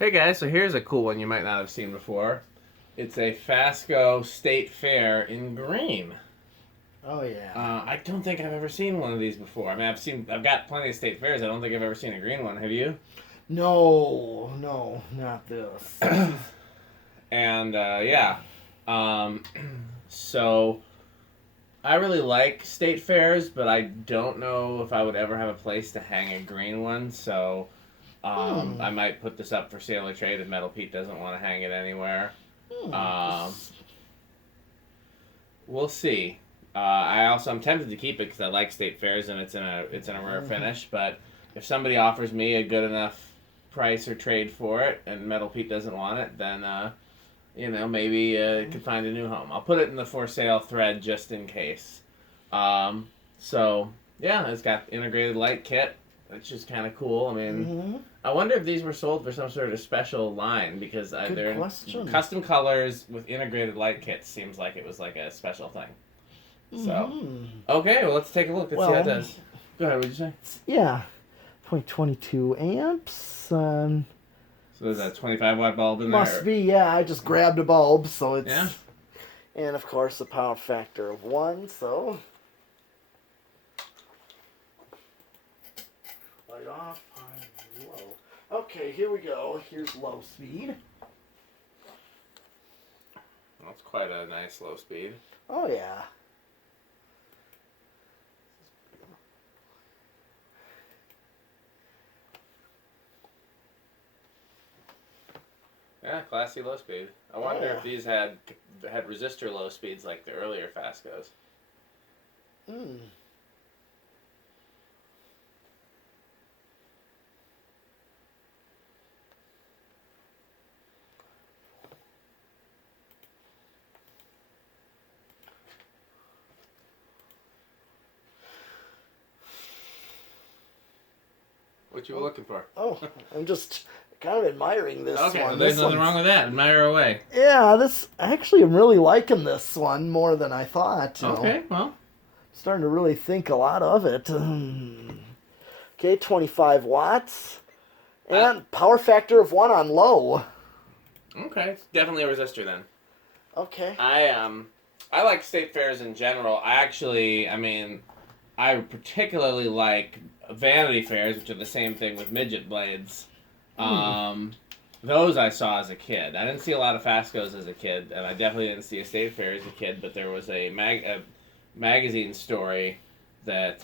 Hey guys, so here's a cool one you might not have seen before. It's a Fasco State Fair in green. Oh yeah. I don't think I've ever seen one of these before. I mean, I've got plenty of state fairs. I don't think I've ever seen a green one. Have you? No, not this. And yeah, um, so I really like state fairs, but I don't know if I would ever have a place to hang a green one. So I might put this up for sale or trade if Metal Pete doesn't want to hang it anywhere. We'll see. I'm tempted to keep it because I like state fairs and it's in a rare finish. But if somebody offers me a good enough price or trade for it, and Metal Pete doesn't want it, then maybe it could find a new home. I'll put it in the for sale thread just in case. So yeah, it's got integrated light kit, which is kind of cool. I mean, I wonder if these were sold for some sort of special line because they're custom colors with integrated light kits. Seems like it was like a special thing. So, okay, well, let's take a look. Let's see how it does. Go ahead, what did you say? Yeah, 0.22 amps. So there's a 25 watt bulb in there? Must be, yeah. I just grabbed a bulb, so it's... Yeah. And, of course, a power factor of 1, so... Light off, high, low. Okay, here we go. Here's low speed. That's quite a nice low speed. Oh, yeah. Yeah, classy low speed. I wonder if these had resistor low speeds like the earlier Fascos. What you were looking for? Oh, I'm just kind of admiring this one. Okay, well, there's nothing wrong with that. Admire away. Yeah, actually I'm really liking this one more than I thought. Okay, well. Starting to really think a lot of it. Okay, 25 watts. And power factor of 1 on low. Okay, it's definitely a resistor then. Okay. I like state fairs in general. I particularly like vanity fairs, which are the same thing with midget blades. Those I saw as a kid. I didn't see a lot of Fascos as a kid, and I definitely didn't see a state fair as a kid, but there was a magazine story that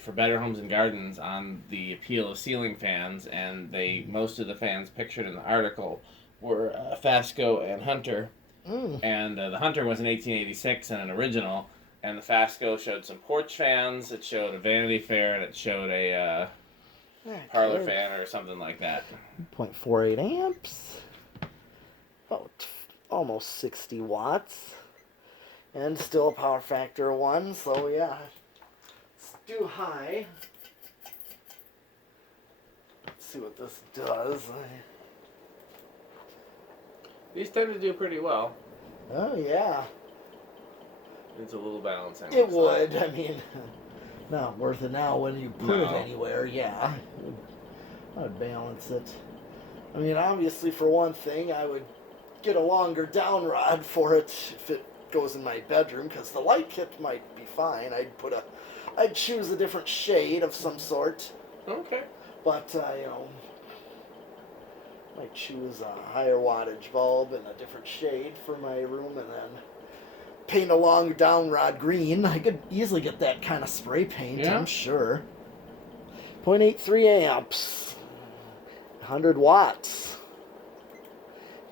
for Better Homes and Gardens on the appeal of ceiling fans, and most of the fans pictured in the article were Fasco and Hunter. And the Hunter was in 1886 and an original, and the Fasco showed some porch fans, it showed a vanity fair, and it showed a parlour fan or something like that. 0.48 amps. About almost 60 watts. And still a power factor of 1, so yeah. Let's do high. Let's see what this does. These tend to do pretty well. Oh, yeah. It's a little balancing. It would. I mean, not worth it now when you put it anywhere. Yeah. I'd balance it. I mean, obviously, for one thing, I would get a longer downrod for it if it goes in my bedroom, because the light kit might be fine. I'd choose a different shade of some sort. Okay. But, might choose a higher wattage bulb and a different shade for my room, and then paint a long downrod green. I could easily get that kind of spray paint, I'm sure. 0.83 amps. 100 watts.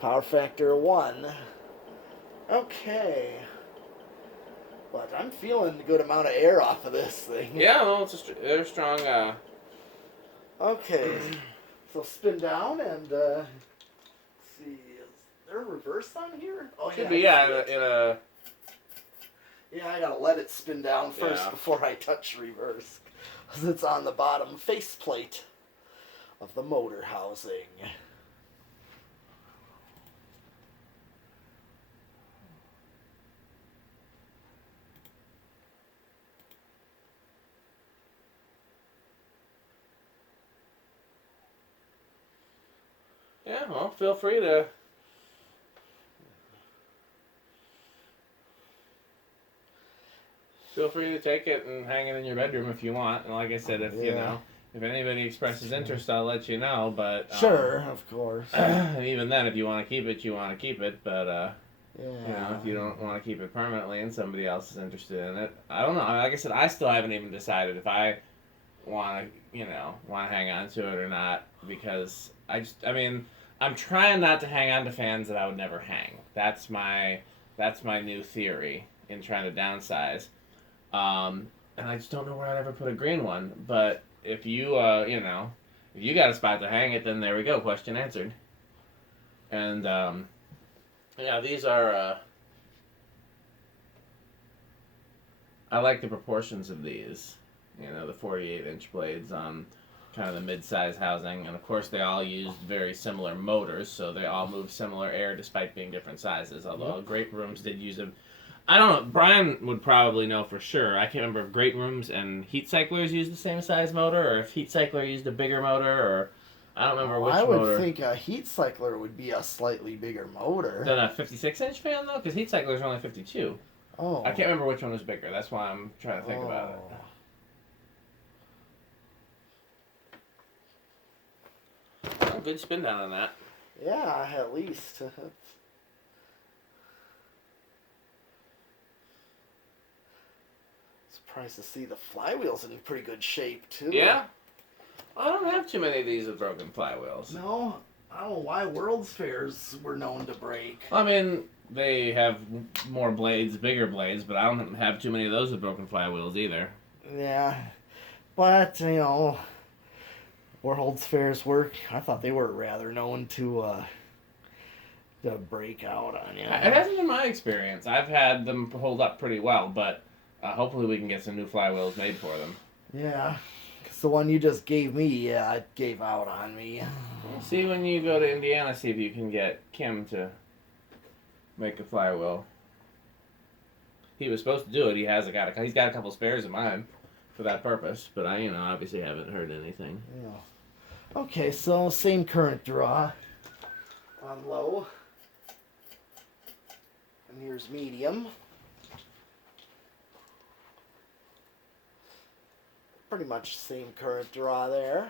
Power factor 1. Okay. But I'm feeling a good amount of air off of this thing. Yeah, well, they're strong. Okay. So spin down and let's see. Is there a reverse on here? Oh, should be, yeah, in a... Yeah, I gotta let it spin down first before I touch reverse. Because it's on the bottom faceplate of the motor housing. Yeah, well, feel free to. Feel free to take it and hang it in your bedroom if you want. And like I said, if you know, if anybody expresses interest, I'll let you know. But sure, of course. Even then, if you want to keep it, you want to keep it. But you know, if you don't want to keep it permanently and somebody else is interested in it, I don't know. Like I said, I still haven't even decided if I want to, want to hang on to it or not, because I mean, I'm trying not to hang on to fans that I would never hang. That's my new theory in trying to downsize. And I just don't know where I'd ever put a green one. But if you, if you got a spot to hang it, then there we go. Question answered. And, yeah, these are, I like the proportions of these. The 48-inch blades on kind of the mid-size housing. And, of course, they all use very similar motors, so they all move similar air despite being different sizes. Although Great Rooms did use I don't know. Brian would probably know for sure. I can't remember if Great Rooms and Heat Cyclers used the same size motor, or if Heat Cycler used a bigger motor, or I don't remember which motor. I would think a Heat Cycler would be a slightly bigger motor. Than a 56-inch fan, though? Because Heat Cyclers are only 52. Oh. I can't remember which one was bigger. That's why I'm trying to think about it. Well, good spin down on that. Yeah, at least. Surprised to see the flywheels in pretty good shape, too. Yeah? I don't have too many of these with broken flywheels. No, I don't know why World's Fairs were known to break. I mean, they have more blades, bigger blades, but I don't have too many of those with broken flywheels either. Yeah, but, World's Fairs work, I thought they were rather known to break out on you. It hasn't been my experience. I've had them hold up pretty well, but hopefully we can get some new flywheels made for them. Yeah, because the one you just gave me, it gave out on me. We'll see when you go to Indiana, see if you can get Kim to make a flywheel. He was supposed to do it. He's got a couple spares of mine for that purpose, but I, obviously haven't heard anything. Yeah. Okay, so same current draw on low. And here's medium. Pretty much same current draw there.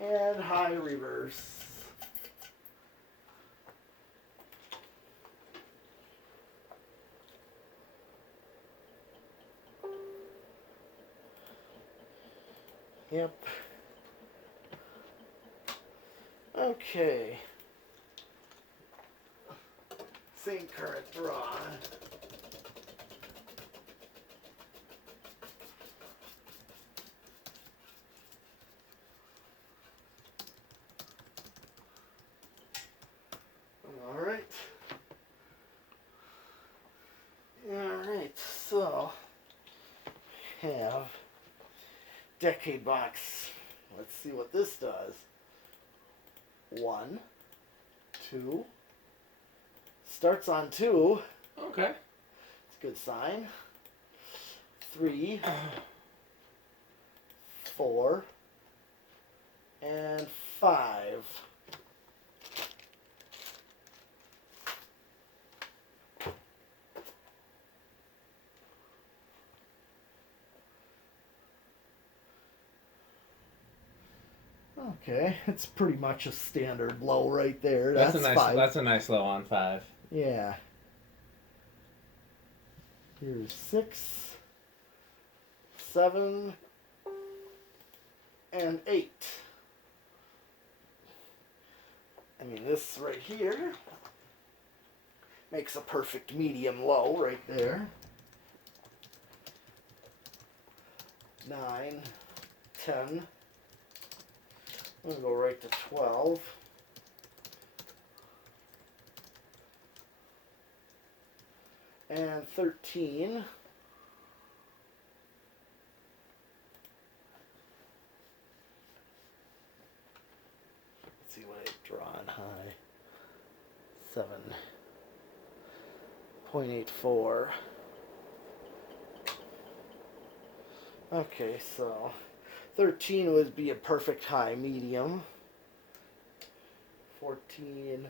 And high reverse. Yep. Okay. Same current draw. Alright, so have decade box. Let's see what this does. 1, 2. Starts on 2. Okay. It's a good sign. 3, 4, and 5. Okay, it's pretty much a standard low right there. That's a nice 5. That's a nice low on 5. Yeah. Here's 6, 7, and 8. I mean, this right here makes a perfect medium low right there. 9, 10. I'm going to go right to 12. And 13. Let's see what I draw on high. 7.84. Okay, so 13 would be a perfect high medium. 14,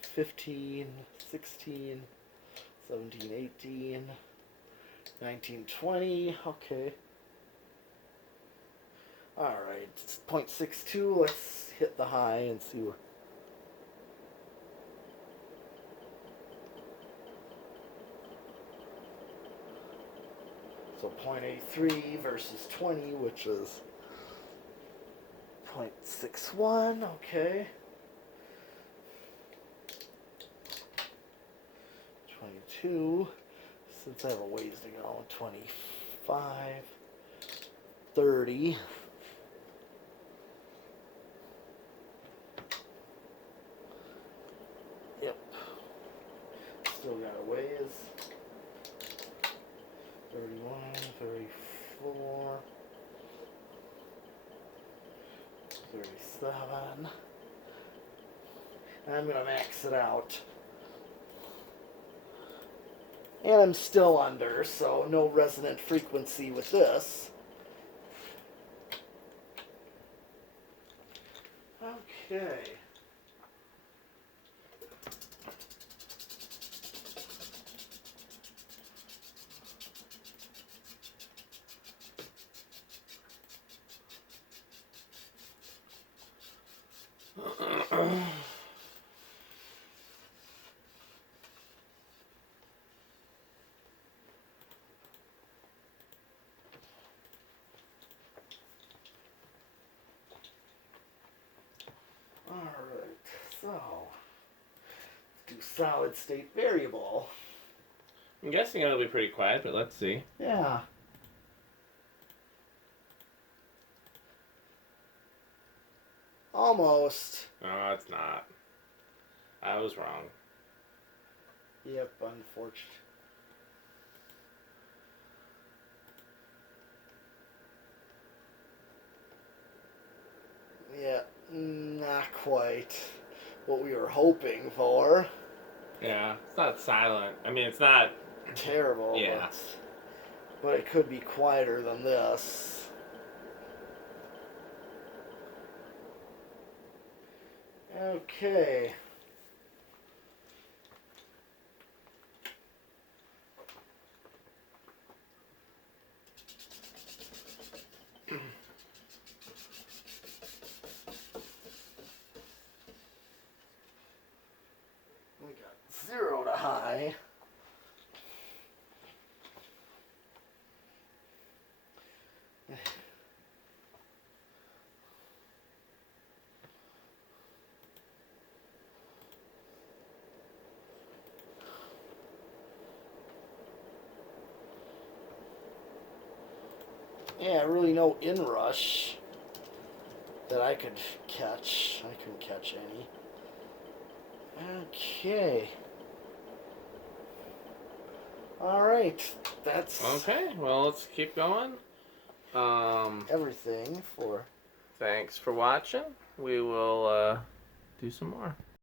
15, 16, 17, 18, 19, 20. Okay. Alright, it's 0.62. Let's hit the high and see where. So 0.83 versus 20, which is 0.61. Okay. 22. Since I have a ways to go, 25, 30. Yep. Still got a ways. 31, 34, 37. I'm going to max it out. And I'm still under, so no resonant frequency with this. Okay. Alright, so let's do solid state variable. I'm guessing it'll be pretty quiet, but let's see. Yeah. Almost. No, it's not. I was wrong. Yep, unfortunate. Yeah, not quite what we were hoping for. Yeah, it's not silent. I mean, it's not Terrible. Yeah. But it could be quieter than this. Okay. We got 0 to high. Yeah, really no inrush that I could catch. I couldn't catch any. Okay. Alright, that's Okay, well, let's keep going. everything for... Thanks for watching. We will do some more.